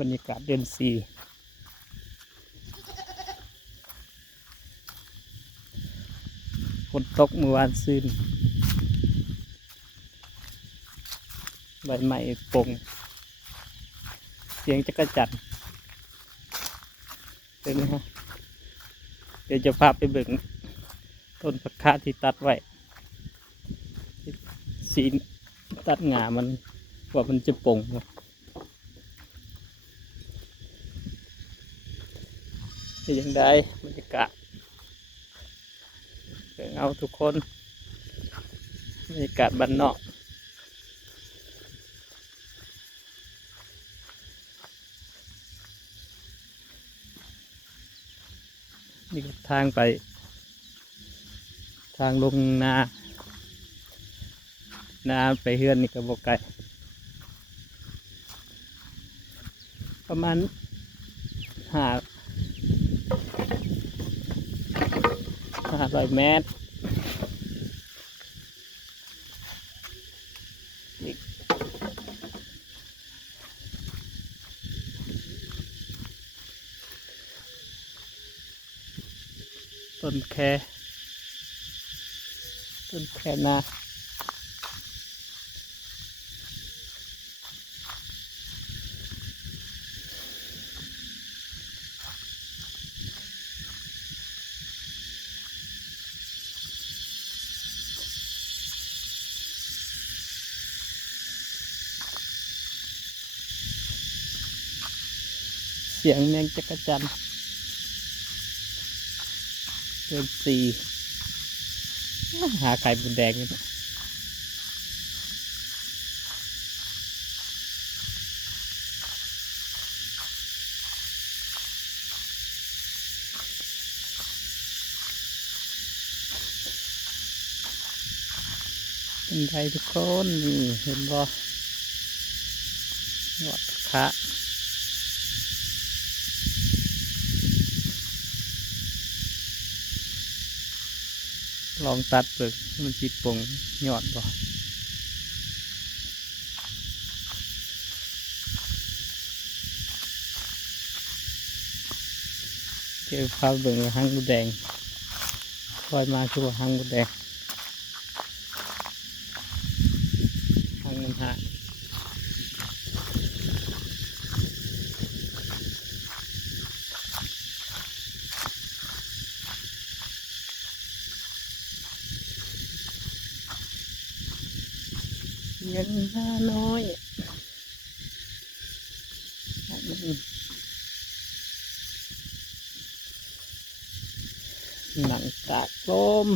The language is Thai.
บรรยากาศเดือนสี่ฝนตกเมื่อวานซืนใบไม้ปงเสียงจักรจั่นเป็นไงฮะเดี๋ยวจะพาไปเบิ่งต้นผักคะที่ตัดไว้สีตัดหงามันว่ามันจะปงเป็นยังไงบรรยากาศเบิ่งเอาทุกคนบรรยากาศบ้านนอกนี่ก็ทางไปทางลงนาไปเฮือนนี่ก็บอกไกลประมาณ500 เมตรต้นแคนาเสียงแมงจักรจั่นเดือนสี่หาไข่มดแดงกันเป็นไรทุกคนนี่เห็นบ่ยอดคะลองตัดเปลือกมันจิปงยอดบ่เจอพาเบิ่งหางมดแดงคอยมาชั่วหางมดแดงหางมันหาเงินห้าน้อยหนังตากลม